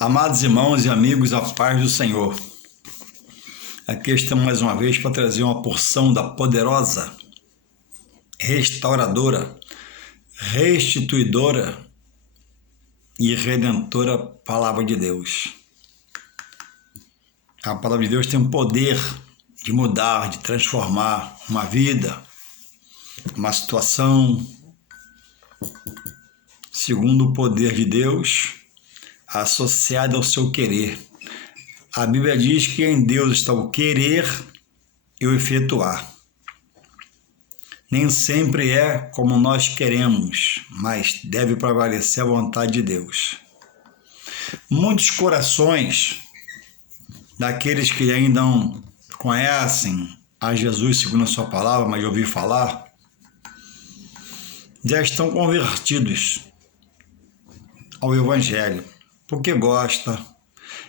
Amados irmãos e amigos, a paz do Senhor. Aqui estamos mais uma vez para trazer uma porção da poderosa, restauradora, restituidora e redentora Palavra de Deus. A Palavra de Deus tem o poder de mudar, de transformar uma vida, uma situação, segundo o poder de Deus, associada ao seu querer. A Bíblia diz que em Deus está o querer e o efetuar. Nem sempre é como nós queremos, mas deve prevalecer a vontade de Deus. Muitos corações daqueles que ainda não conhecem a Jesus segundo a sua palavra, mas já ouvi falar, já estão convertidos ao Evangelho, porque gosta,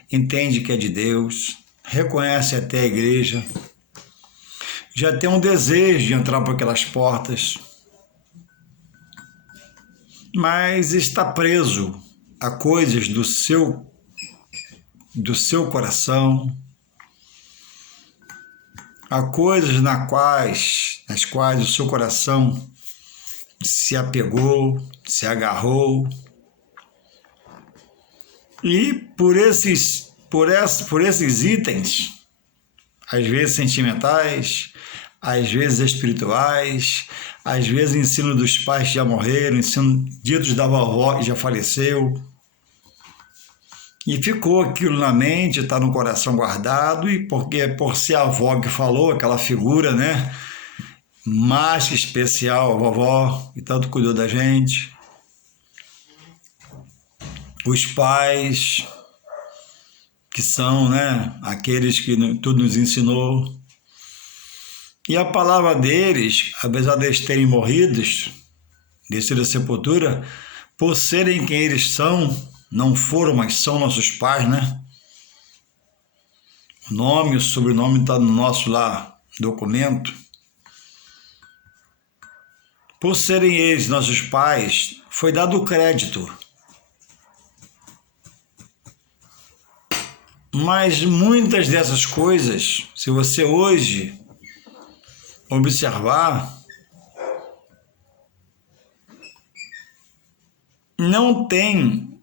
entende que é de Deus, reconhece até a igreja, já tem um desejo de entrar por aquelas portas, mas está preso a coisas do seu coração, a coisas nas quais o seu coração se apegou, se agarrou. E por esses itens, às vezes sentimentais, às vezes espirituais, às vezes ensino dos pais que já morreram, ensino ditos da vovó que já faleceu, e ficou aquilo na mente, está no coração guardado, e porque por ser a avó que falou, aquela figura, né, mais que especial, a vovó, que tanto cuidou da gente, os pais, que são, né, aqueles que tudo nos ensinou. E a palavra deles, apesar de eles terem morridos, descido da sepultura, por serem quem eles são, não foram, mas são nossos pais, né? O nome, o sobrenome está no nosso lá documento. Por serem eles nossos pais, foi dado o crédito. Mas muitas dessas coisas, se você hoje observar, não tem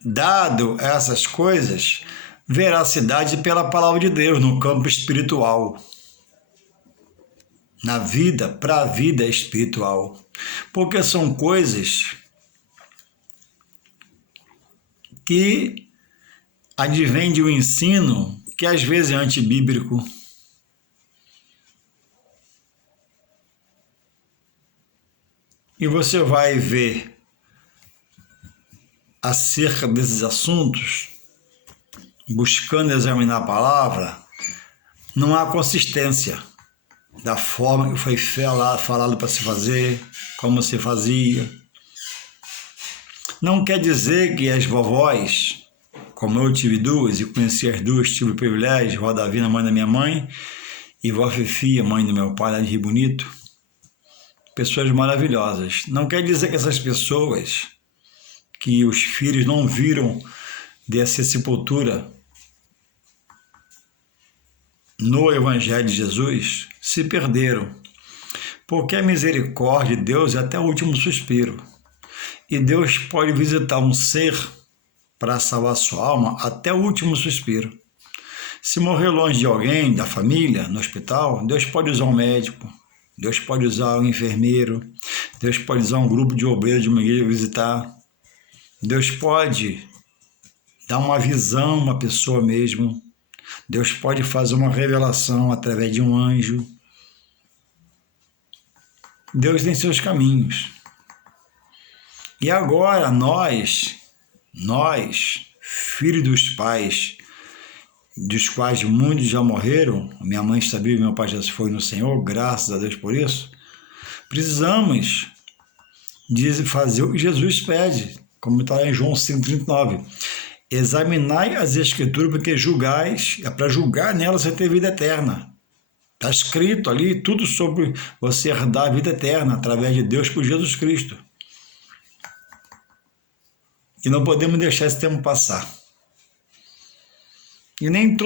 dado a essas coisas veracidade pela palavra de Deus no campo espiritual, na vida, para a vida espiritual, porque são coisas que advém de um ensino que às vezes é antibíblico, e você vai ver acerca desses assuntos, buscando examinar a palavra, não há consistência da forma que foi falado para se fazer, como se fazia. Não quer dizer que as vovós, como eu tive duas e conheci as duas, tive o privilégio, vó Davina, mãe da minha mãe, e vó Fefia, mãe do meu pai, lá de Rio Bonito, pessoas maravilhosas. Não quer dizer que essas pessoas, que os filhos não viram dessa sepultura no Evangelho de Jesus, se perderam. Porque a misericórdia de Deus é até o último suspiro. E Deus pode visitar um ser para salvar sua alma até o último suspiro. Se morrer longe de alguém, da família, no hospital, Deus pode usar um médico, Deus pode usar um enfermeiro, Deus pode usar um grupo de obreiros de uma igreja visitar, Deus pode dar uma visão a uma pessoa mesmo, Deus pode fazer uma revelação através de um anjo. Deus tem seus caminhos. E agora nós, filhos dos pais, dos quais muitos já morreram, minha mãe está viva, meu pai já se foi no Senhor, graças a Deus por isso, precisamos de fazer o que Jesus pede, como está em João 5,39. Examinai as Escrituras, porque julgais, é para julgar nelas você ter vida eterna. Está escrito ali tudo sobre você herdar a vida eterna através de Deus por Jesus Cristo. E não podemos deixar esse tempo passar. E nem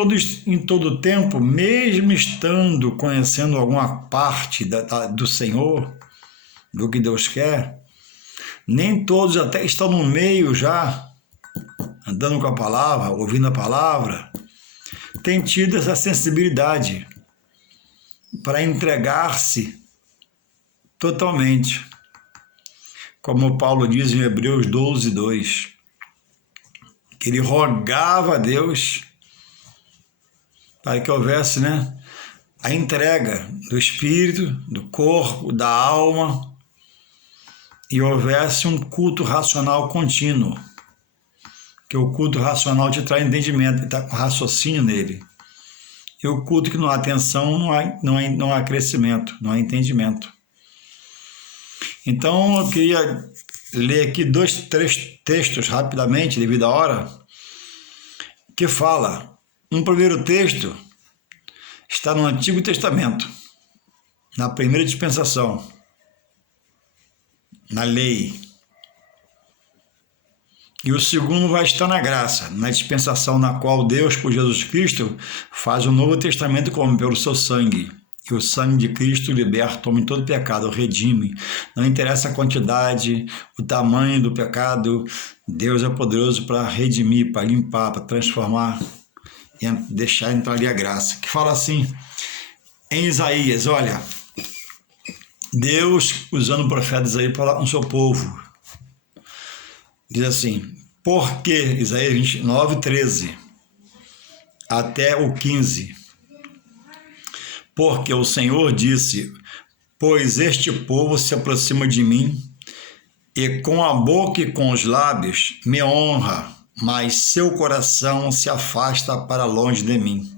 em todo tempo, mesmo estando conhecendo alguma parte do Senhor, do que Deus quer, nem todos até estão no meio já, andando com a palavra, ouvindo a palavra, têm tido essa sensibilidade para entregar-se totalmente. Como Paulo diz em Hebreus 12, 2, que ele rogava a Deus para que houvesse, a entrega do espírito, do corpo, da alma, e houvesse um culto racional contínuo. Que o culto racional te traz entendimento, está com raciocínio nele. E o culto que não há atenção, não há crescimento, não há entendimento. Então, eu queria ler aqui 3 textos rapidamente, devido à hora, que fala. Um primeiro texto está no Antigo Testamento, na primeira dispensação, na lei. E o segundo vai estar na graça, na dispensação na qual Deus, por Jesus Cristo, faz o Novo Testamento como pelo seu sangue. E o sangue de Cristo liberta o homem de todo pecado, redime. Não interessa a quantidade, o tamanho do pecado, Deus é poderoso para redimir, para limpar, para transformar e deixar entrar ali a graça. Que fala assim, em Isaías, olha, Deus usando o profeta Isaías para falar com o seu povo. Diz assim, porque, Isaías 29, 13, até o 15, porque o Senhor disse, pois este povo se aproxima de mim, e com a boca e com os lábios me honra, mas seu coração se afasta para longe de mim.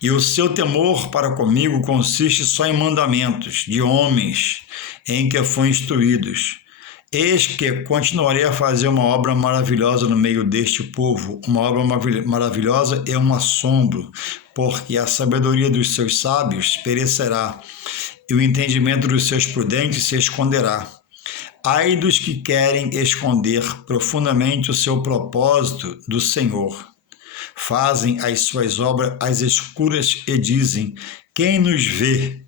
E o seu temor para comigo consiste só em mandamentos de homens em que foram instruídos. Eis que continuarei a fazer uma obra maravilhosa no meio deste povo, uma obra maravilhosa é um assombro, porque a sabedoria dos seus sábios perecerá, e o entendimento dos seus prudentes se esconderá. Ai dos que querem esconder profundamente o seu propósito do Senhor. Fazem as suas obras às escuras e dizem, quem nos vê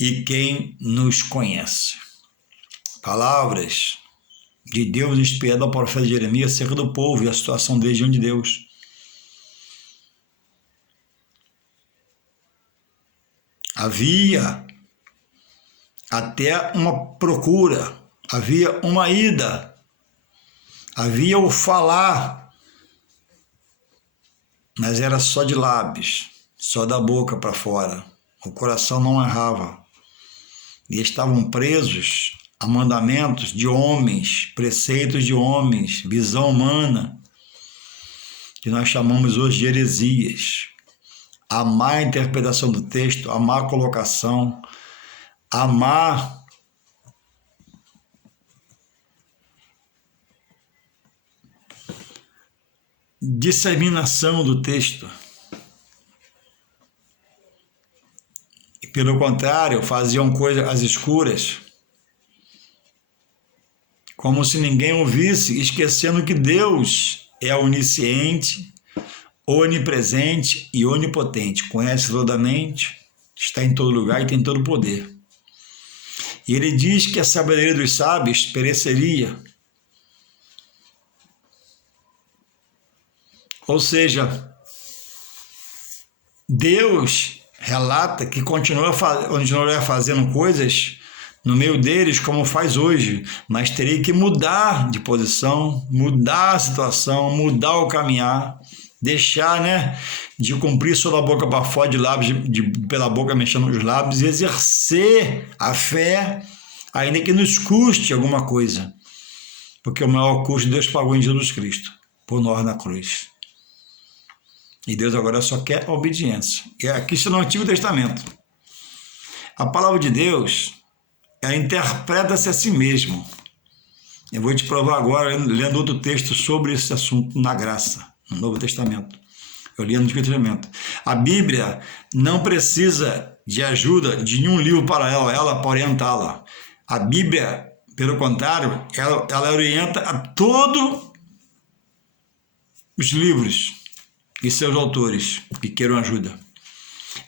e quem nos conhece? Palavras de Deus inspiradas ao profeta Jeremias acerca do povo e a situação deles diante de Deus. Havia até uma procura, havia uma ida, havia o falar, mas era só de lábios, só da boca para fora. O coração não errava. E estavam presos a mandamentos de homens, preceitos de homens, visão humana, que nós chamamos hoje de heresias. A má interpretação do texto, a má colocação, a má disseminação do texto. E, pelo contrário, faziam coisas às escuras, como se ninguém ouvisse, esquecendo que Deus é onisciente, onipresente e onipotente, conhece toda a mente, está em todo lugar e tem todo o poder. E ele diz que a sabedoria dos sábios pereceria. Ou seja, Deus relata que continuará fazendo coisas no meio deles como faz hoje, mas teria que mudar de posição, mudar a situação, mudar o caminhar, deixar, de cumprir só da boca para fora, de lábios, pela boca mexendo nos lábios, e exercer a fé, ainda que nos custe alguma coisa, porque o maior custo Deus pagou em Jesus Cristo, por nós na cruz. E Deus agora só quer a obediência. E aqui está no Antigo Testamento. A palavra de Deus, ela interpreta-se a si mesmo. Eu vou te provar agora, lendo outro texto sobre esse assunto na graça, no Novo Testamento. Eu li no Antigo Testamento. A Bíblia não precisa de ajuda de nenhum livro para ela para orientá-la. A Bíblia, pelo contrário, ela orienta a todo os livros e seus autores que queiram ajuda.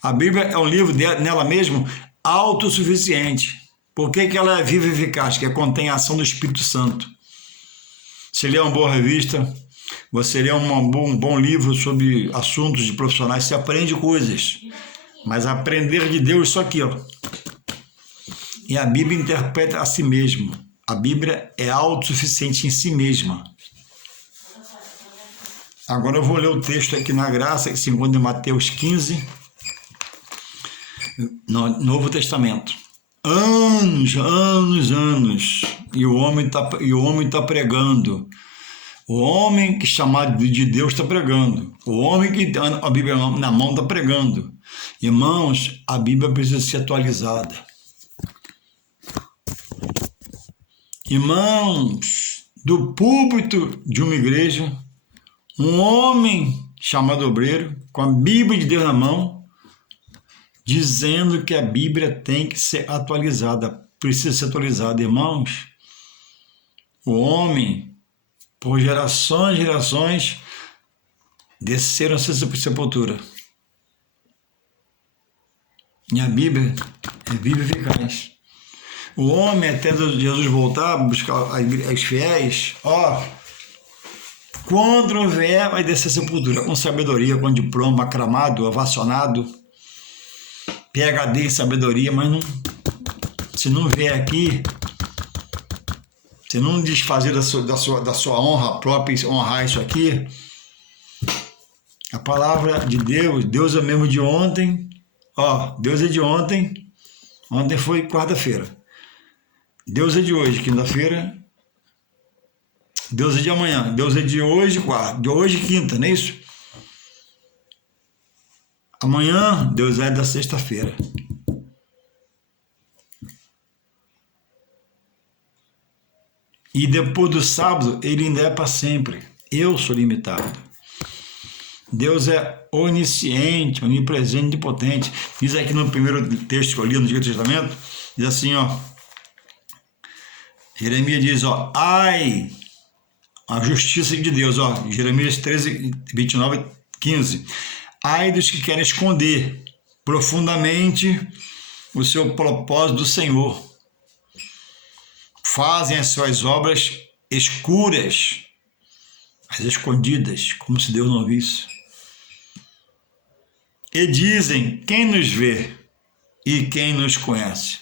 A Bíblia é um livro nela mesmo autossuficiente. Por que ela é viva e eficaz? Que contém a ação do Espírito Santo. Se lê uma boa revista, você lê um bom livro sobre assuntos de profissionais, você aprende coisas. Mas aprender de Deus, só aqui, ó. E a Bíblia interpreta a si mesma. A Bíblia é autossuficiente em si mesma. Agora eu vou ler o texto aqui na graça, que se encontra em Mateus 15, no Novo Testamento. Anos, e o homem tá pregando. O homem que chamado de Deus está pregando. O homem que tem a Bíblia na mão está pregando. Irmãos, a Bíblia precisa ser atualizada. Irmãos, do púlpito de uma igreja, um homem chamado obreiro, com a Bíblia de Deus na mão, dizendo que a Bíblia tem que ser atualizada, precisa ser atualizada. Irmãos, o homem, por gerações e gerações, desceram a sepultura. E a Bíblia é viva e eficaz. O homem, até Jesus voltar, buscar os fiéis, quando vier, vai descer a sepultura, com sabedoria, com diploma, aclamado, ovacionado, PhD em sabedoria, mas não, se não vier aqui, se não desfazer da sua honra própria e honrar isso aqui, a palavra de Deus é mesmo de ontem, Deus é de ontem foi quarta-feira, Deus é de hoje, quinta-feira, Deus é de amanhã, Deus é de hoje, quarta, de hoje, quinta, não é isso? Amanhã, Deus é da sexta-feira. E depois do sábado, ele ainda é para sempre. Eu sou limitado. Deus é onisciente, onipresente, onipotente. Diz aqui no primeiro texto que eu li no Antigo Testamento, diz assim, Jeremias diz, ai, a justiça de Deus, Jeremias 13, 29, 15. Ai dos que querem esconder profundamente o seu propósito do Senhor. Fazem as suas obras escuras, as escondidas, como se Deus não visse. E dizem, quem nos vê e quem nos conhece?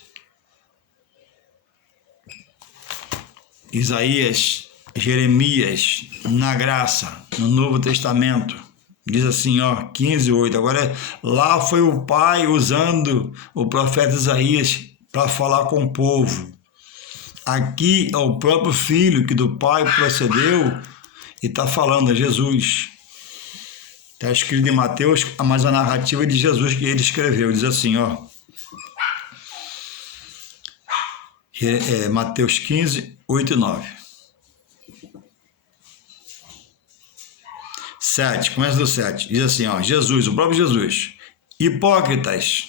Isaías, Jeremias, na graça, no Novo Testamento, diz assim, 15:8. Agora, lá foi o pai usando o profeta Isaías para falar com o povo. Aqui é o próprio filho que do pai procedeu e está falando, é Jesus. Está escrito em Mateus, mas a narrativa de Jesus que ele escreveu. Diz assim, Mateus 15, 8 e 9. 7, começa do 7, diz assim, Jesus, o próprio Jesus, hipócritas,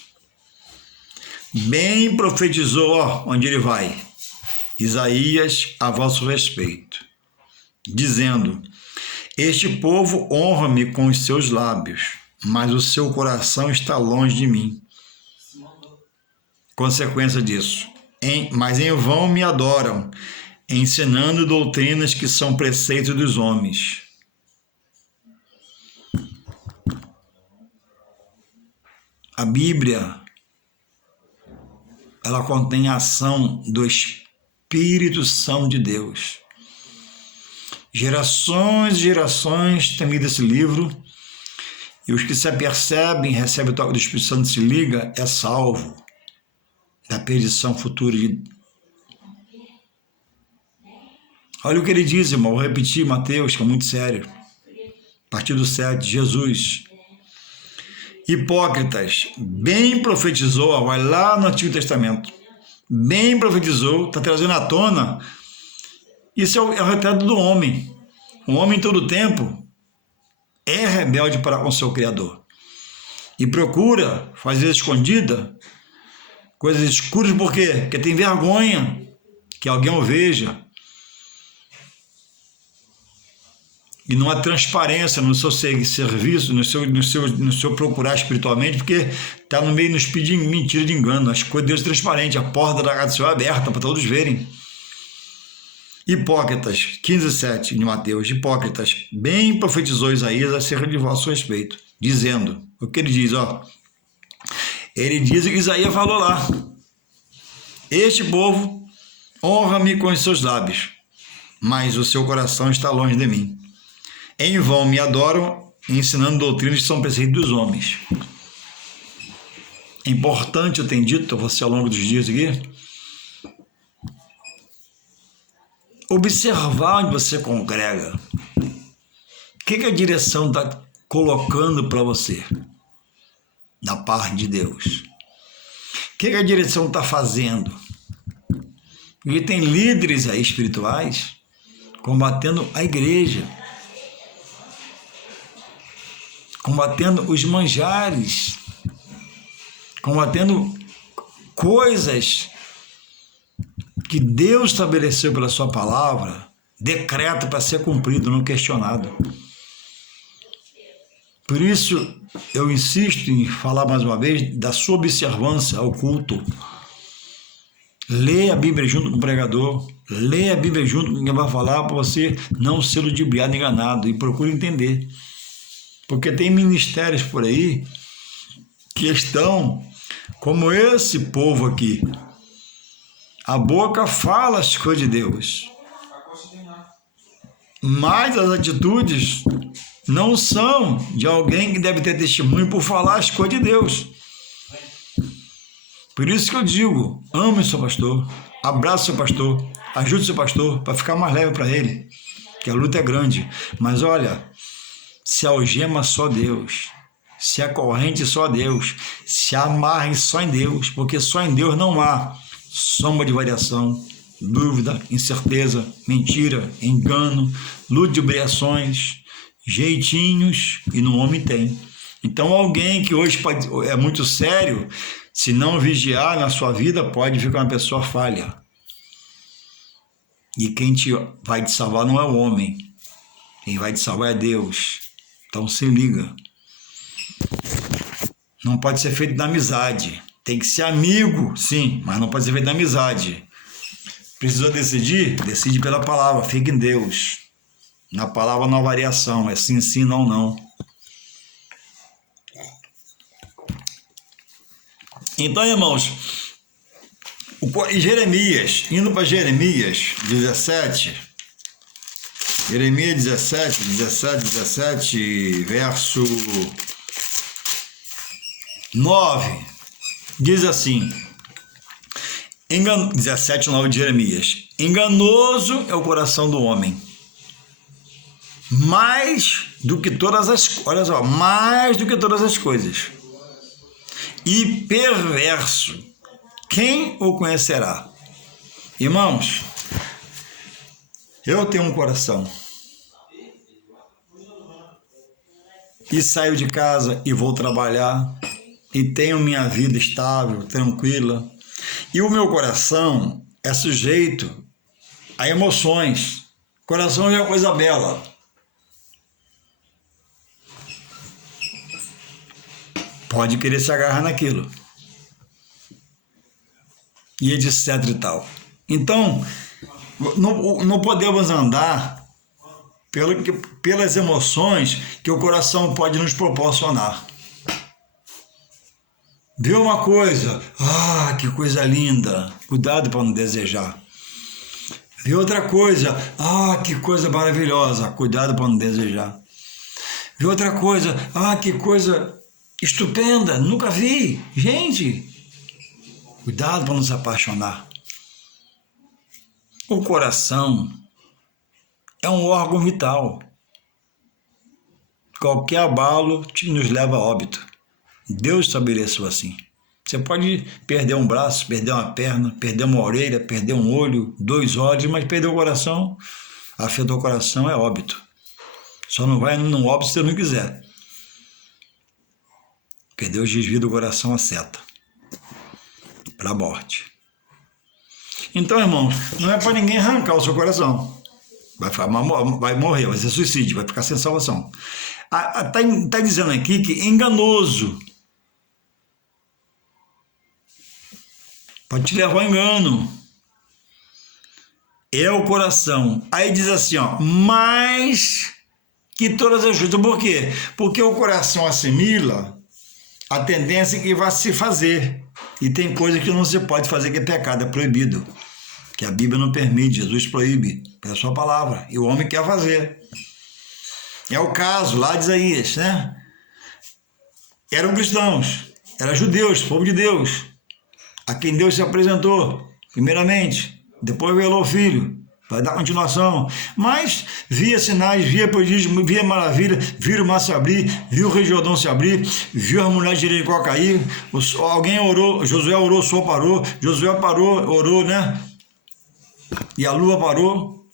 bem profetizou, onde ele vai, Isaías a vosso respeito, dizendo, este povo honra-me com os seus lábios, mas o seu coração está longe de mim. Consequência disso, mas em vão me adoram, ensinando doutrinas que são preceitos dos homens. A Bíblia, ela contém a ação do Espírito Santo de Deus. Gerações e gerações têm lido esse livro, e os que se apercebem, recebem o toque do Espírito Santo, se liga, é salvo da perdição futura. Olha o que ele diz, irmão, vou repetir, Mateus, que é muito sério. A partir do 7, Jesus... Hipócritas, bem profetizou, vai lá no Antigo Testamento, bem profetizou, está trazendo à tona, isso é o retrato do homem. O homem em todo tempo é rebelde para com seu Criador e procura fazer escondida, coisas escuras, por quê? Porque tem vergonha que alguém o veja. e não há transparência no seu serviço, no seu procurar espiritualmente, porque está no meio, nos pedindo mentira de engano. As coisas de Deus é transparente, a porta da casa do Senhor é aberta para todos verem. Hipócritas, 15:7 de Mateus, hipócritas, bem profetizou Isaías acerca de vosso respeito, dizendo, o que ele diz, ó, ele diz o que Isaías falou lá, este povo honra-me com os seus lábios, mas o seu coração está longe de mim. Em vão me adoram, ensinando doutrinas que são preceitos dos homens. É importante, eu tenho dito a você ao longo dos dias aqui, observar onde você congrega. O que a direção está colocando para você? Da parte de Deus. O que a direção está fazendo? Porque tem líderes aí espirituais combatendo a igreja, combatendo os manjares, combatendo coisas que Deus estabeleceu pela sua palavra, decreta para ser cumprido, não questionado. Por isso, eu insisto em falar mais uma vez da sua observância ao culto. Leia a Bíblia junto com o pregador, leia a Bíblia junto com quem vai falar, para você não ser ludibriado, enganado, e procure entender. Porque tem ministérios por aí que estão como esse povo aqui. A boca fala as coisas de Deus, mas as atitudes não são de alguém que deve ter testemunho por falar as coisas de Deus. Por isso que eu digo, ame o seu pastor, abrace o seu pastor, ajude o seu pastor para ficar mais leve para ele, que a luta é grande. Mas olha, se algema só Deus, se acorrente só Deus, se amarre só em Deus, porque só em Deus não há sombra de variação, dúvida, incerteza, mentira, engano, ludibriações, jeitinhos, e no homem tem. Então alguém que hoje é muito sério, se não vigiar na sua vida, pode ficar uma pessoa falha. E quem vai te salvar não é o homem, quem vai te salvar é Deus. Então se liga. Não pode ser feito na amizade. Tem que ser amigo, sim, mas não pode ser feito na amizade. Precisou decidir? Decide pela palavra, fica em Deus. Na palavra não há variação, é sim, sim, não, não. Então, irmãos, Jeremias, indo para Jeremias 17, Jeremias 17, verso 9, diz assim, 17:9 de Jeremias, enganoso é o coração do homem, mais do que todas as, olha só, mais do que todas as coisas, e perverso, quem o conhecerá? Irmãos, eu tenho um coração e saio de casa e vou trabalhar e tenho minha vida estável, tranquila, e o meu coração é sujeito a emoções. Coração é uma coisa bela. Pode querer se agarrar naquilo. E etc e tal. Então, não podemos andar pelas emoções que o coração pode nos proporcionar. Viu uma coisa? Ah, que coisa linda! Cuidado para não desejar. Viu outra coisa? Ah, que coisa maravilhosa! Cuidado para não desejar. Viu outra coisa? Ah, que coisa estupenda! Nunca vi! Gente! Cuidado para não se apaixonar. O coração é um órgão vital. Qualquer abalo nos leva a óbito. Deus estabeleceu assim. Você pode perder um braço, perder uma perna, perder uma orelha, perder um olho, 2 olhos, mas perder o coração, afetar o coração é óbito. Só não vai no óbito se você não quiser. Porque Deus desvia do coração a seta para a morte. Então, irmãos, não é para ninguém arrancar o seu coração. vai morrer, vai ser suicídio, vai ficar sem salvação. Está dizendo aqui que enganoso pode te levar ao engano. É o coração. Aí diz assim, ó, mais que todas as coisas. Por quê? Porque o coração assimila a tendência que vai se fazer. E tem coisa que não se pode fazer, que é pecado, é proibido. Que a Bíblia não permite, Jesus proíbe, pela sua palavra. E o homem quer fazer. É o caso lá de Isaías, né? Eram cristãos, eram judeus, povo de Deus, a quem Deus se apresentou, primeiramente. Depois revelou o Filho, vai dar continuação. Mas via sinais, via prodígios, via maravilha, viu o mar se abrir, viu o Rio Jordão se abrir, viu a mulher de Jericó cair. Alguém orou, Josué orou, o sol parou, Josué parou, orou, né? E a lua parou.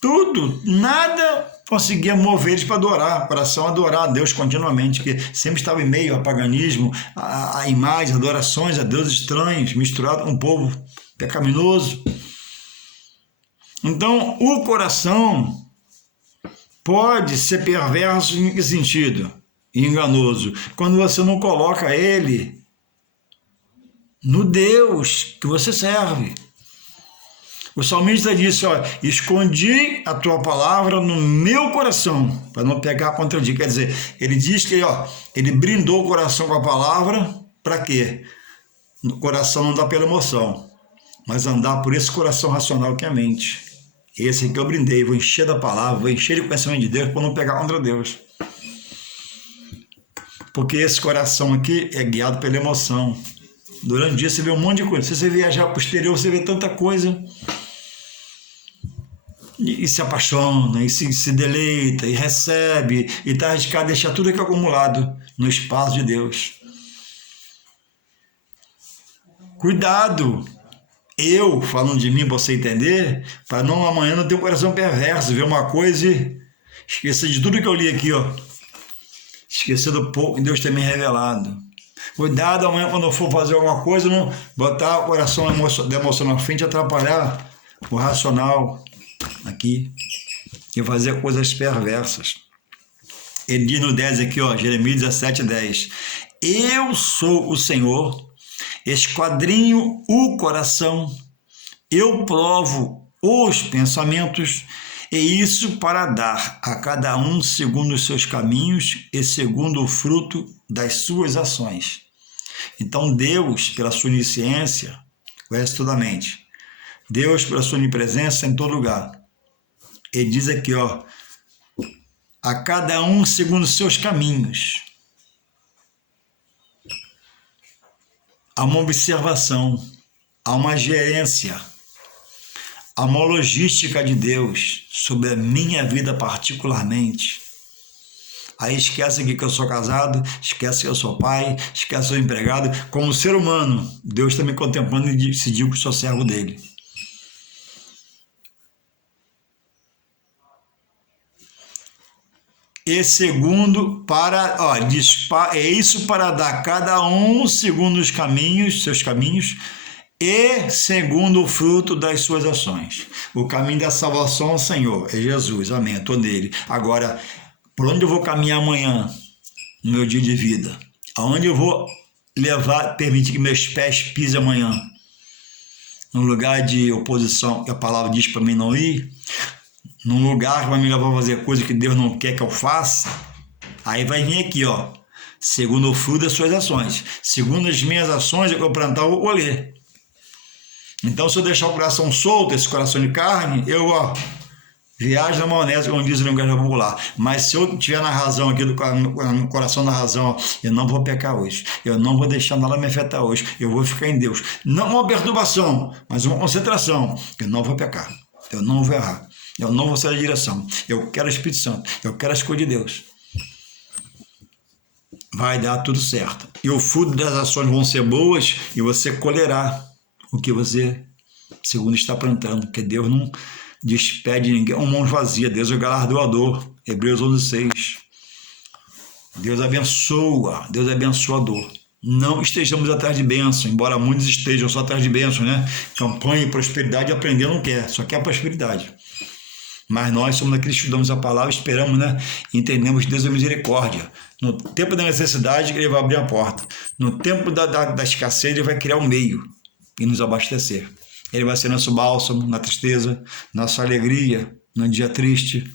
Tudo, nada conseguia mover eles para adorar, o coração adorar a Deus continuamente, que sempre estava em meio ao paganismo, a imagens, adorações a deuses estranhos, misturado com um povo pecaminoso. Então, o coração pode ser perverso em que sentido? Enganoso. Quando você não coloca ele no Deus que você serve. O salmista disse, ó, escondi a tua palavra no meu coração, para não pegar contra ti. Quer dizer, ele diz que ó, ele brindou o coração com a palavra, para quê? O coração não dá pela emoção, mas andar por esse coração racional que é a mente. Esse que eu brindei, vou encher da palavra, vou encher de conhecimento de Deus, para não pegar contra Deus. Porque esse coração aqui é guiado pela emoção. Durante o dia você vê um monte de coisa. Se você viajar para o exterior, você vê tanta coisa. E se apaixona, e se deleita, e recebe, e está arriscado a deixar tudo aqui acumulado no espaço de Deus. Cuidado! Eu, falando de mim para você entender, para não amanhã não ter um coração perverso, ver uma coisa e esquecer de tudo que eu li aqui, ó. Esquecer do pouco que Deus tem me revelado. Cuidado amanhã quando eu for fazer alguma coisa, não botar o coração da emoção na frente e atrapalhar o racional aqui e fazer coisas perversas. Ele diz no 10 aqui, ó, Jeremias 17, 10. Eu sou o Senhor, esquadrinho o coração, eu provo os pensamentos, e isso para dar a cada um segundo os seus caminhos e segundo o fruto das suas ações. Então Deus, pela sua onisciência, conhece toda a mente. Deus, pela sua onipresença em todo lugar. Ele diz aqui, ó, a cada um segundo os seus caminhos. Há uma observação, há uma gerência, há uma logística de Deus sobre a minha vida particularmente. Aí esquece aqui que eu sou casado, esquece que eu sou pai, esquece que eu sou empregado. Como ser humano, Deus está me contemplando e decidiu que sou servo dele. E segundo, é isso para dar cada um segundo os caminhos, seus caminhos, e segundo o fruto das suas ações. O caminho da salvação é o Senhor, é Jesus, amém, estou nele. Agora, por onde eu vou caminhar amanhã, no meu dia de vida? Aonde eu vou permitir que meus pés pisem amanhã? No lugar de oposição, que a palavra diz para mim não ir, num lugar que vai me levar a fazer coisa que Deus não quer que eu faça, aí vai vir aqui, ó, segundo o fruto das suas ações. Segundo as minhas ações, é que eu plantar, eu vou colher. Então, se eu deixar o coração solto, esse coração de carne, eu, ó, viajo na maionese, como diz o linguagem popular. Mas se eu estiver na razão aqui, no coração da razão, ó, eu não vou pecar hoje. Eu não vou deixar nada me afetar hoje. Eu vou ficar em Deus. Não uma perturbação, mas uma concentração. Eu não vou pecar. Eu não vou errar. Eu não vou sair da direção. Eu quero o Espírito Santo. Eu quero as coisas de Deus. Vai dar tudo certo. E o fruto das ações vão ser boas e você colherá o que você, segundo está plantando. Porque Deus não despede ninguém com mãos vazias. Deus é o galardoador. Hebreus 11:6. Deus abençoa. Deus é abençoador. Não estejamos atrás de bênção, embora muitos estejam só atrás de bênção, né? Campanha e prosperidade aprender não quer, só quer prosperidade. Mas nós somos aqueles que estudamos a palavra, esperamos, né? E entendemos que Deus é misericórdia. No tempo da necessidade, Ele vai abrir a porta. No tempo da escassez, Ele vai criar um meio e nos abastecer. Ele vai ser nosso bálsamo na tristeza, nossa alegria no dia triste.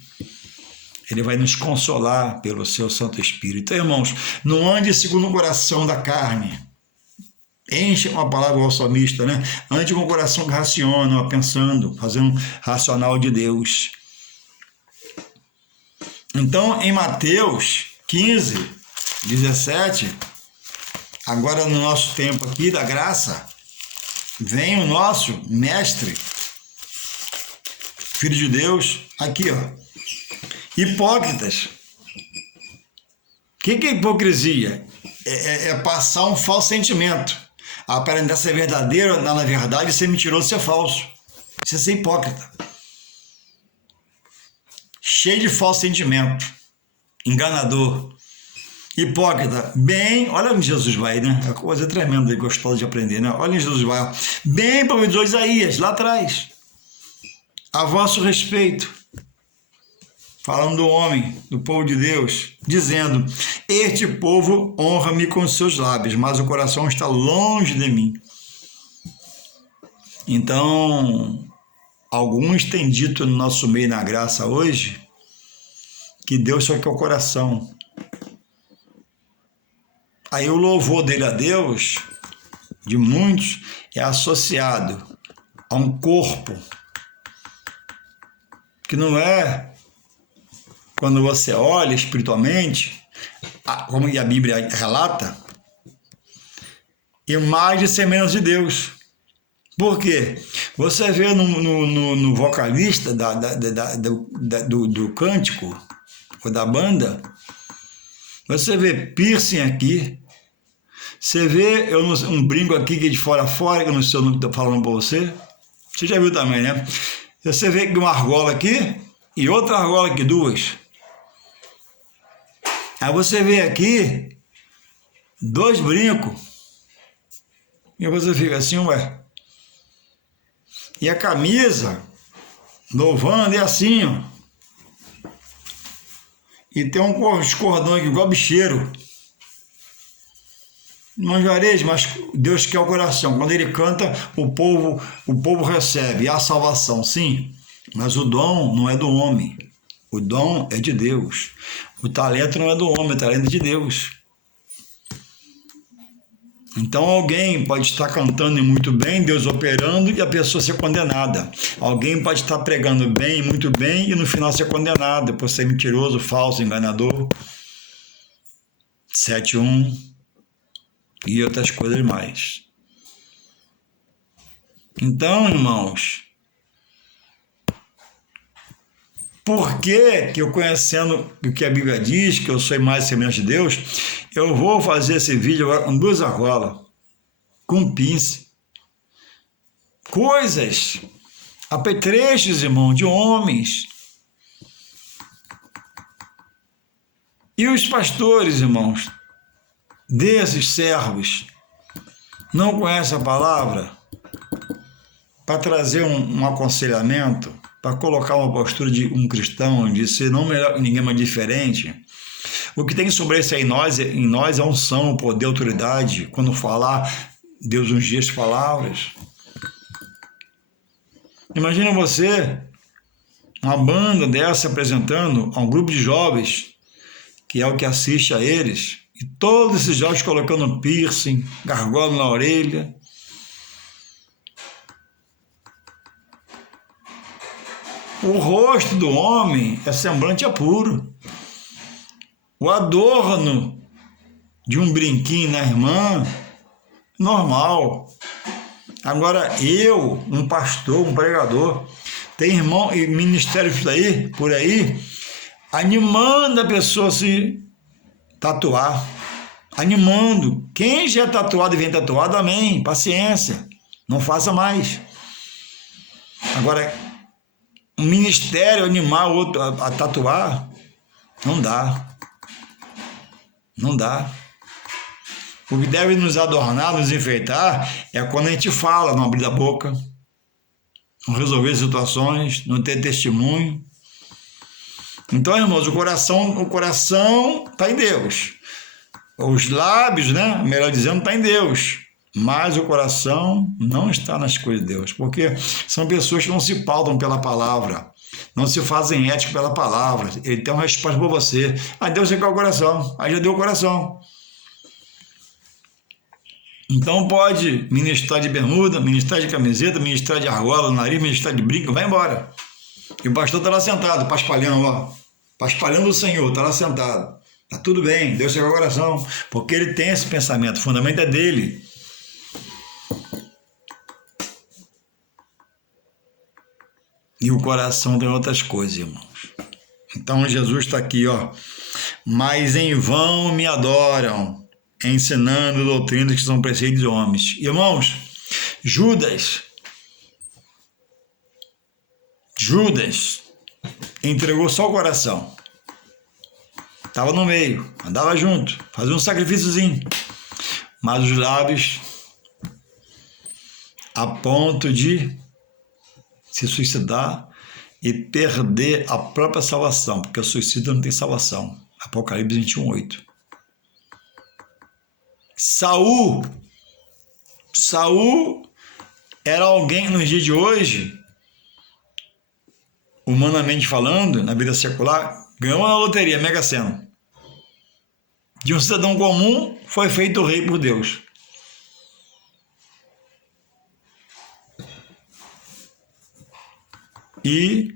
Ele vai nos consolar pelo seu Santo Espírito. Então, irmãos, não ande segundo o coração da carne. Enche uma palavra ao salmista, né? Ande com o coração que raciona, pensando, fazendo um racional de Deus. Então, em Mateus 15, 17, agora no nosso tempo aqui da graça, vem o nosso mestre, Filho de Deus, aqui, ó. Hipócritas. O que é hipocrisia? É passar um falso sentimento. Aparentar ser verdadeiro, na verdade, ser mentiroso, ser falso. Isso é ser hipócrita. Cheio de falso sentimento. Enganador. Hipócrita. Bem, olha onde Jesus vai, né? É uma coisa tremenda e gostosa de aprender, né? Olha onde Jesus vai. Bem, prometeu Isaías, lá atrás. A vosso respeito. Falando do homem, do povo de Deus, dizendo: este povo honra-me com seus lábios, mas o coração está longe de mim. Então, alguns têm dito no nosso meio na graça hoje que Deus só quer o coração. Aí o louvor dele a Deus, de muitos, é associado a um corpo que não é, quando você olha espiritualmente, como a Bíblia relata, imagem e semelhança de Deus. Por quê? Você vê no vocalista do cântico, ou da banda, você vê piercing aqui, você vê um brinco aqui que é de fora a fora, que eu não sei o nome que estou falando para você. Você já viu também, né? Você vê uma argola aqui e outra argola aqui, duas. Aí você vê aqui 2 brincos. E você fica assim, ué. E a camisa, louvando, é assim, ó. E tem uns cordões aqui, igual bicheiro. Manjarejo, mas Deus quer o coração. Quando Ele canta, o povo recebe a salvação, sim. Mas o dom não é do homem. O dom é de Deus. O talento não é do homem, o talento é de Deus. Então alguém pode estar cantando muito bem, Deus operando, e a pessoa ser condenada. Alguém pode estar pregando bem, muito bem, e no final ser condenado, por ser mentiroso, falso, enganador. 7:1 e outras coisas mais. Então, irmãos, por que eu, conhecendo o que a Bíblia diz, que eu sou mais semelhante de Deus, eu vou fazer esse vídeo agora com 2 argolas, com pince, coisas, apetrechos, irmão, de homens. E os pastores, irmãos, desses servos, não conhecem a palavra para trazer um aconselhamento, para colocar uma postura de um cristão, de ser não melhor que ninguém, mas diferente. O que tem que sobressair em nós é a unção, o poder, a autoridade. Quando falar, Deus ungiu as palavras. Imagina você, uma banda dessa apresentando a um grupo de jovens, que é o que assiste a eles, e todos esses jovens colocando piercing, gargola na orelha. O rosto do homem é semblante puro. O adorno de um brinquinho na irmã, normal. Agora eu, um pastor, um pregador, tem irmão e ministério por aí, animando a pessoa a se tatuar. Animando. Quem já é tatuado e vem tatuado, amém. Paciência. Não faça mais. Agora, um ministério animar o outro a tatuar, não dá. Não dá. O que deve nos adornar, nos enfeitar, é quando a gente fala, não abrir a boca, não resolver situações, não ter testemunho. Então, irmãos, o coração está em Deus. Os lábios, né, melhor dizendo, está em Deus. Mas o coração não está nas coisas de Deus, porque são pessoas que não se pautam pela palavra, não se fazem ético pela palavra. Ele tem uma resposta para você. Ah, Deus quer o coração. Aí já deu o coração. Então pode ministrar de bermuda, ministrar de camiseta, ministrar de argola no nariz, ministrar de brinco, vai embora. E o pastor está lá sentado, paspalhando lá. Paspalhando o Senhor, está lá sentado. Está tudo bem, Deus quer o coração. Porque ele tem esse pensamento, o fundamento é dele. E o coração tem outras coisas, irmãos. Então Jesus está aqui, ó. Mas em vão me adoram, ensinando doutrinas que são preceitos de homens. Irmãos, Judas entregou só o coração. Estava no meio, andava junto, fazia um sacrifíciozinho. Mas os lábios, a ponto de se suicidar e perder a própria salvação, porque o suicídio não tem salvação. Apocalipse 21:8. Saul era alguém nos dias de hoje, humanamente falando, na vida secular, ganhou na loteria, Mega Sena. De um cidadão comum, foi feito rei por Deus. E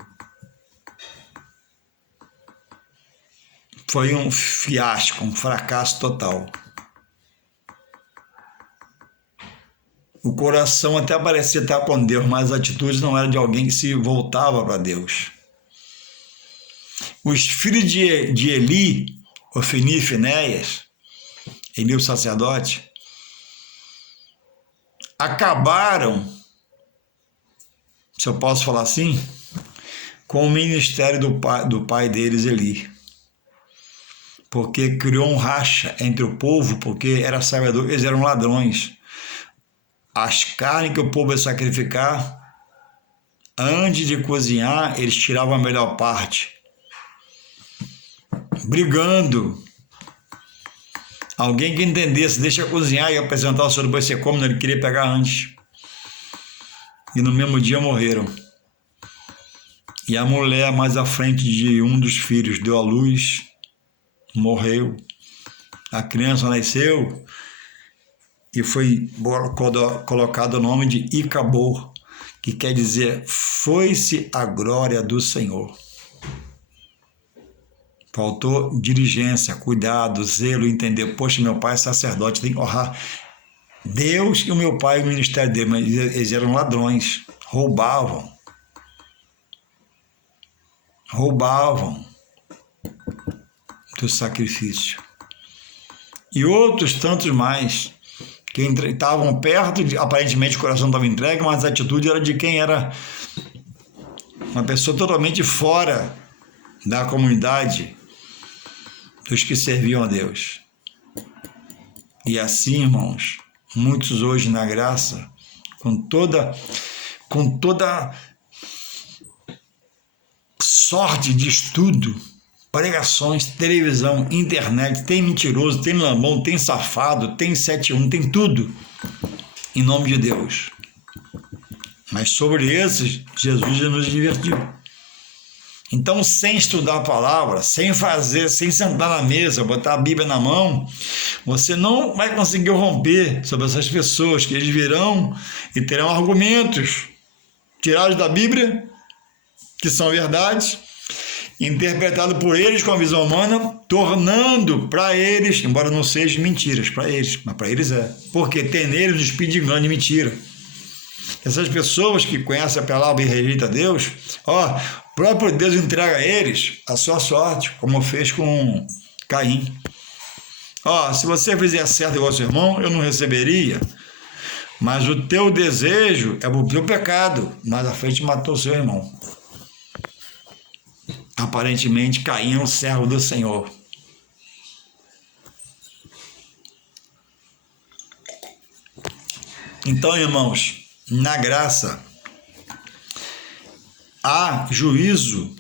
foi um fiasco, um fracasso total. O coração até parecia estar com Deus, mas as atitudes não eram de alguém que se voltava para Deus. Os filhos de Eli, Ofni e Finéias, Eli o sacerdote, acabaram, se eu posso falar assim, com o ministério do pai deles, Eli. Porque criou um racha entre o povo, porque era salvador, eles eram ladrões. As carnes que o povo ia sacrificar, antes de cozinhar, eles tiravam a melhor parte. Brigando. Alguém que entendesse, deixa cozinhar e apresentar o senhor, depois você come, ele queria pegar antes. E no mesmo dia morreram. E a mulher mais à frente de um dos filhos deu à luz, morreu. A criança nasceu e foi colocado o nome de Icabor, que quer dizer, foi-se a glória do Senhor. Faltou diligência, cuidado, zelo, entender. Poxa, meu pai é sacerdote, tem que honrar Deus e o meu pai e o ministério dele, mas eles eram ladrões, roubavam do sacrifício. E outros tantos mais, que estavam perto, aparentemente o coração estava entregue, mas a atitude era de quem era uma pessoa totalmente fora da comunidade dos que serviam a Deus. E assim, irmãos, muitos hoje na graça, com toda sorte de estudo, pregações, televisão, internet, tem mentiroso, tem lambão, tem safado, tem 71, tem tudo, em nome de Deus. Mas sobre esses, Jesus já nos divertiu. Então, sem estudar a palavra, sem sentar na mesa, botar a Bíblia na mão, você não vai conseguir romper sobre essas pessoas, que eles virão e terão argumentos tirados da Bíblia, que são verdades, interpretado por eles com a visão humana, tornando para eles, embora não sejam mentiras para eles, mas para eles é. Porque tem neles o espírito de engano e mentira. Essas pessoas que conhecem a palavra e rejeitam a Deus, ó, o próprio Deus entrega a eles a sua sorte, como fez com Caim. Ó, se você fizer certo igual ao seu irmão, eu não receberia, mas o teu desejo é o teu pecado, mas a frente matou o seu irmão. Aparentemente, Caim é um servo do Senhor. Então, irmãos, na graça, há juízo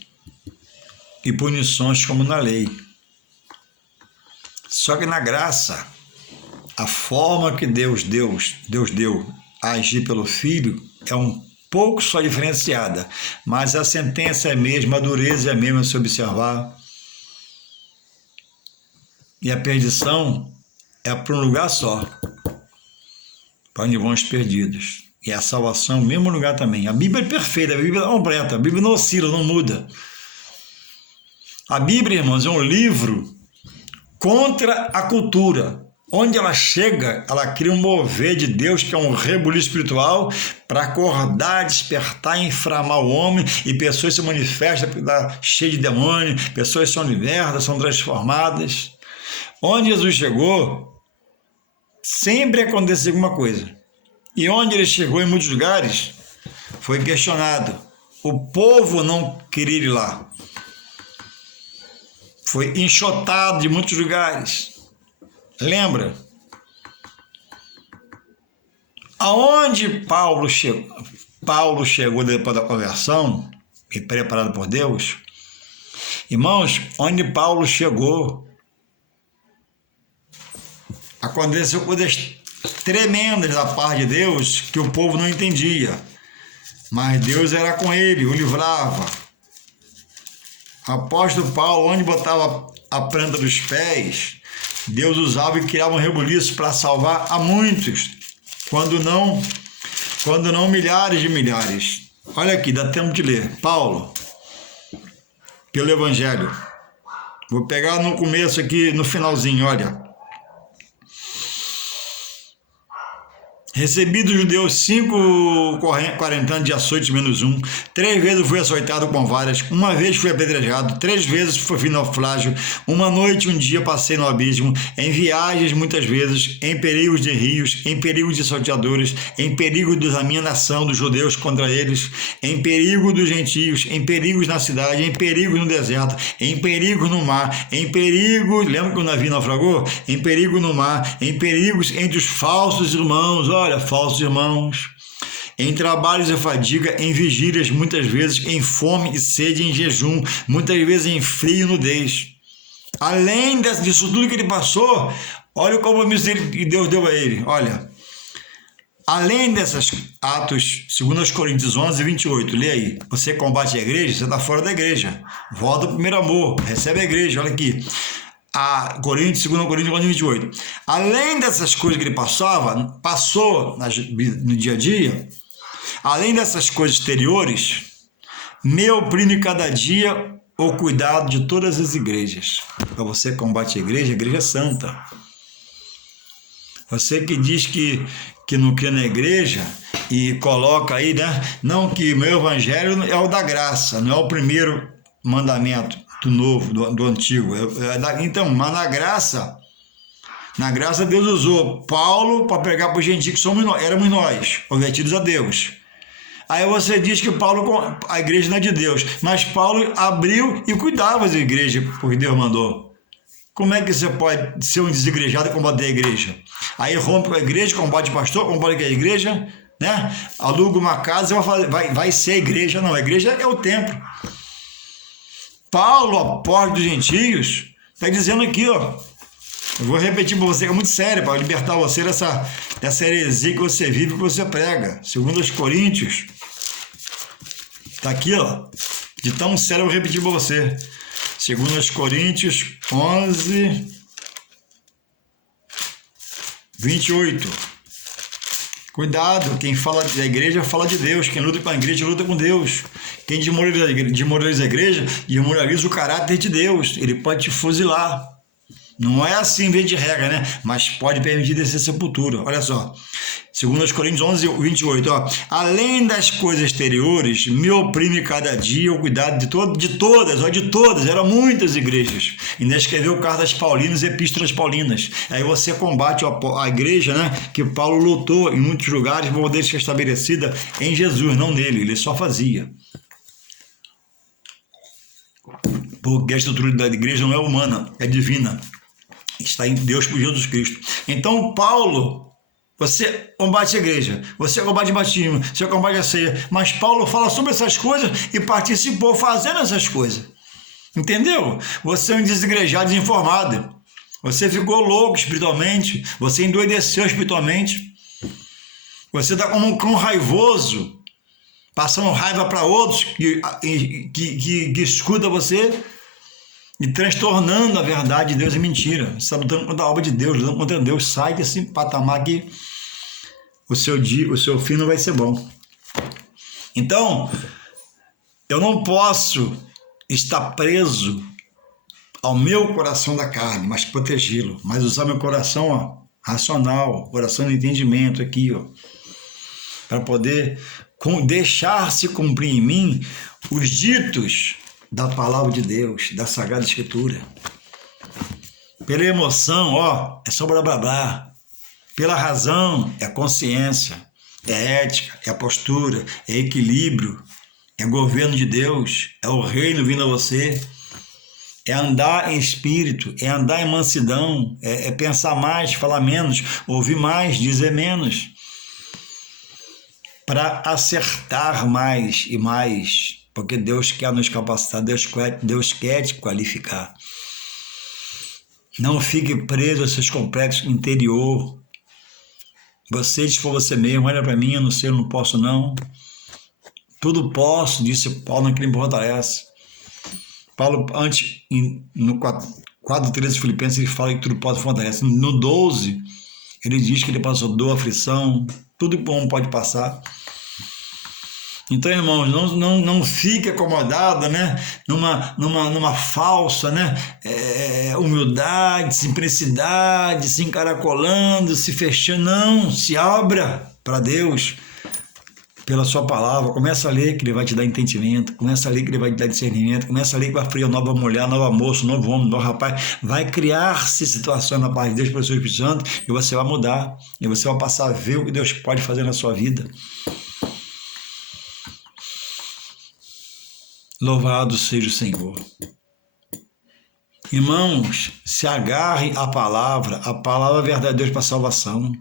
e punições como na lei. Só que na graça, a forma que Deus deu a agir pelo Filho é um pouco só diferenciada, mas a sentença é a mesma, a dureza é a mesma se observar. E a perdição é para um lugar só, para onde vão os perdidos. E a salvação no mesmo lugar também. A Bíblia é perfeita, a Bíblia é completa, a Bíblia não oscila, não muda. A Bíblia, irmãos, é um livro contra a cultura. Onde ela chega, ela cria um mover de Deus, que é um rebuliço espiritual, para acordar, despertar e inflamar o homem, e pessoas se manifestam cheias de demônio, pessoas são libertas, são transformadas. Onde Jesus chegou, sempre aconteceu alguma coisa. E onde ele chegou, em muitos lugares, foi questionado. O povo não queria ir lá. Foi enxotado de muitos lugares. Lembra? Aonde Paulo chegou depois da conversão, e preparado por Deus, irmãos, onde Paulo chegou, aconteceu coisas tremendas da parte de Deus que o povo não entendia, mas Deus era com ele, o livrava. Apóstolo Paulo, onde botava a planta dos pés, Deus usava e criava um rebuliço para salvar a muitos, quando não milhares de milhares. Olha aqui, dá tempo de ler. Paulo, pelo Evangelho. Vou pegar no começo aqui, no finalzinho, olha. Recebi dos judeus 5 quarentanas de açoites menos 1, 3 vezes fui açoitado com varas, 1 vez fui apedrejado, 3 vezes fui naufrágio, 1 noite e 1 dia passei no abismo, em viagens muitas vezes, em perigos de rios, em perigos de salteadores, em perigo da minha nação, dos judeus contra eles, em perigo dos gentios, em perigos na cidade, em perigo no deserto, em perigo no mar, em perigo, lembra que o navio naufragou? Em perigo no mar, em perigos entre os falsos irmãos, olha, falsos irmãos, em trabalhos e fadiga, em vigílias, muitas vezes em fome e sede, em jejum, muitas vezes em frio e nudez. Além disso tudo que ele passou, olha o compromisso que Deus deu a ele. Olha, além desses atos, 2 Coríntios 11, 28, lê aí. Você combate a igreja, você está fora da igreja. Volta ao primeiro amor, recebe a igreja, olha aqui. 2 Coríntios 11, 28. Além dessas coisas que ele passou no dia a dia, além dessas coisas exteriores, me oprime cada dia o cuidado de todas as igrejas. Para você combate a igreja é santa. Você que diz que não crê na igreja e coloca aí, né? Não, que meu evangelho é o da graça, não é o primeiro mandamento do novo, do antigo. Então, mas na graça Deus usou Paulo para pregar para os gentios que éramos nós, convertidos a Deus. Aí você diz que a igreja não é de Deus, mas Paulo abriu e cuidava da igreja, porque Deus mandou. Como é que você pode ser um desigrejado e combater a igreja? Aí rompe com a igreja, combate o pastor, combate a igreja, né? Aluga uma casa e vai ser a igreja. Não, a igreja é o templo. Paulo, apóstolo dos gentios, está dizendo aqui, ó, eu vou repetir para você, é muito sério, para libertar você dessa heresia que você vive, que você prega. 2 Coríntios, está aqui, ó, de tão sério, eu vou repetir para você. 2 Coríntios 11, 28. Cuidado, quem fala da igreja fala de Deus, quem luta com a igreja luta com Deus. Quem desmoraliza a igreja, desmoraliza o caráter de Deus. Ele pode te fuzilar. Não é assim, vez de regra, né? Mas pode permitir descer sepultura. Olha só, 2 Coríntios 11, 28. Ó. Além das coisas exteriores, me oprime cada dia o cuidado de todas, eram muitas igrejas. Ainda escreveu cartas paulinas e epístolas paulinas. Aí você combate a igreja, né? Que Paulo lutou em muitos lugares para poder ser estabelecida em Jesus, não nele. Ele só fazia. Porque a estrutura da igreja não é humana, é divina. Está em Deus por Jesus Cristo. Então, Paulo, você combate a igreja, você combate o batismo, você combate a ceia, mas Paulo fala sobre essas coisas e participou fazendo essas coisas. Entendeu? Você é um desigrejado, desinformado. Você ficou louco espiritualmente. Você endoideceu espiritualmente. Você está como um cão raivoso, passando raiva para outros que escuta você e transtornando a verdade de Deus em mentira. Você está lutando contra a obra de Deus, lutando contra Deus. Sai desse patamar que o seu fim não vai ser bom. Então, eu não posso estar preso ao meu coração da carne, mas protegê-lo, mas usar meu coração, ó, racional, coração de entendimento aqui, ó, para poder deixar-se cumprir em mim os ditos da palavra de Deus, da Sagrada Escritura. Pela emoção, ó, é só blá blá blá. Pela razão, é consciência, é ética, é postura, é equilíbrio, é governo de Deus, é o reino vindo a você, é andar em espírito, é andar em mansidão, é pensar mais, falar menos, ouvir mais, dizer menos, para acertar mais e mais, porque Deus quer nos capacitar, Deus quer te qualificar. Não fique preso aos seus complexos interior. Você diz para você mesmo, olha para mim, eu não sei, eu não posso não. Tudo posso, disse Paulo naquele me fortalece. Paulo, antes, no 4:13 de Filipenses, ele fala que tudo pode fortalece. No 12, ele diz que ele passou dor, aflição, tudo bom pode passar. Então, irmãos, não fique acomodado, né, numa falsa, né, humildade, simplicidade, se encaracolando, se fechando. Não, se abra para Deus pela sua palavra. Começa a ler que ele vai te dar entendimento, começa a ler que ele vai te dar discernimento, começa a ler que vai criar nova mulher, nova moça, novo homem, novo rapaz. Vai criar-se situações na paz de Deus pelo seu Espírito Santo e você vai mudar, e você vai passar a ver o que Deus pode fazer na sua vida. Louvado seja o Senhor. Irmãos, se agarrem à palavra, a palavra verdadeira de Deus para a salvação.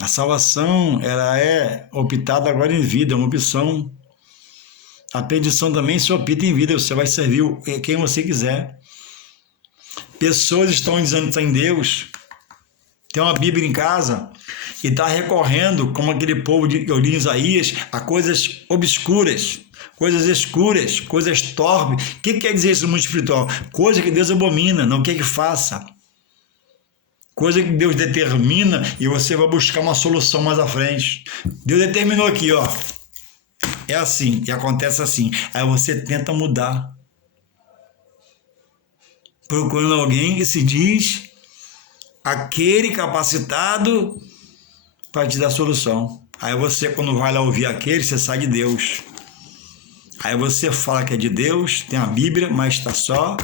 A salvação, ela é optada agora em vida, é uma opção. A perdição também se opta em vida, você vai servir quem você quiser. Pessoas estão dizendo que estão em Deus, tem uma Bíblia em casa e está recorrendo, como aquele povo que eu li em Isaías, a coisas obscuras, coisas escuras, coisas torpes. O que quer dizer isso no mundo espiritual? Coisa que Deus abomina, não quer que faça. Coisa que Deus determina e você vai buscar uma solução mais à frente. Deus determinou aqui, ó. É assim, e acontece assim. Aí você tenta mudar. Procurando alguém que se diz aquele capacitado para te dar solução. Aí você, quando vai lá ouvir aquele, você sai de Deus. Aí você fala que é de Deus, tem a Bíblia, mas está só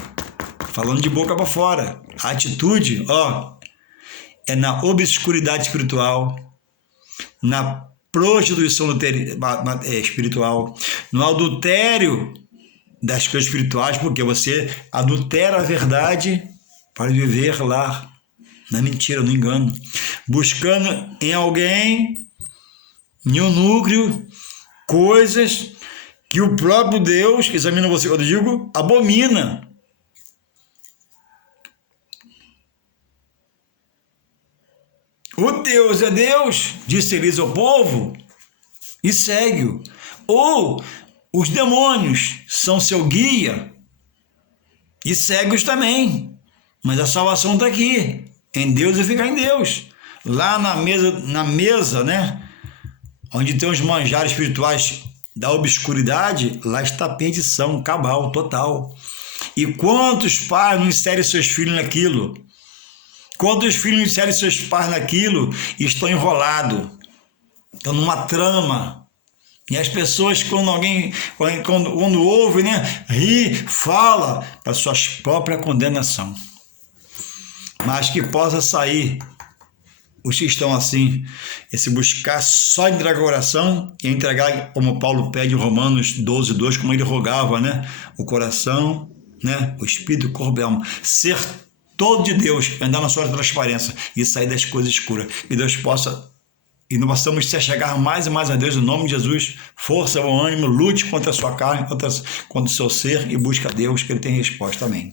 falando de boca para fora. A atitude, ó, é na obscuridade espiritual, na prostituição espiritual, no adultério das coisas espirituais, porque você adultera a verdade para viver lá, na mentira, no engano, buscando em alguém, em um núcleo, coisas que o próprio Deus, que examina você, quando eu digo, abomina. O Deus é Deus, disse Elias ao povo, e segue-o. Ou os demônios são seu guia, e segue-os também. Mas a salvação está aqui, em Deus e ficar em Deus. Lá na mesa, né, onde tem os manjares espirituais da obscuridade, lá está a perdição cabal, total. E quantos pais não inserem seus filhos naquilo? Quantos filhos inserem seus pais naquilo e estão enrolados, estão numa trama. E as pessoas, quando ouve, né, ri, fala para sua própria condenação. Mas que possa sair os que estão assim, esse buscar só entregar o coração e entregar, como Paulo pede em Romanos 12:2, como ele rogava, né, o coração, né, o espírito, o corpo e a alma, ser todo de Deus, andar na sua transparência e sair das coisas escuras. Que Deus possa E nós precisamos se chegar mais e mais a Deus, em nome de Jesus. Força, bom ânimo, lute contra a sua carne, contra o seu ser e busca a Deus, que Ele tem resposta. Amém.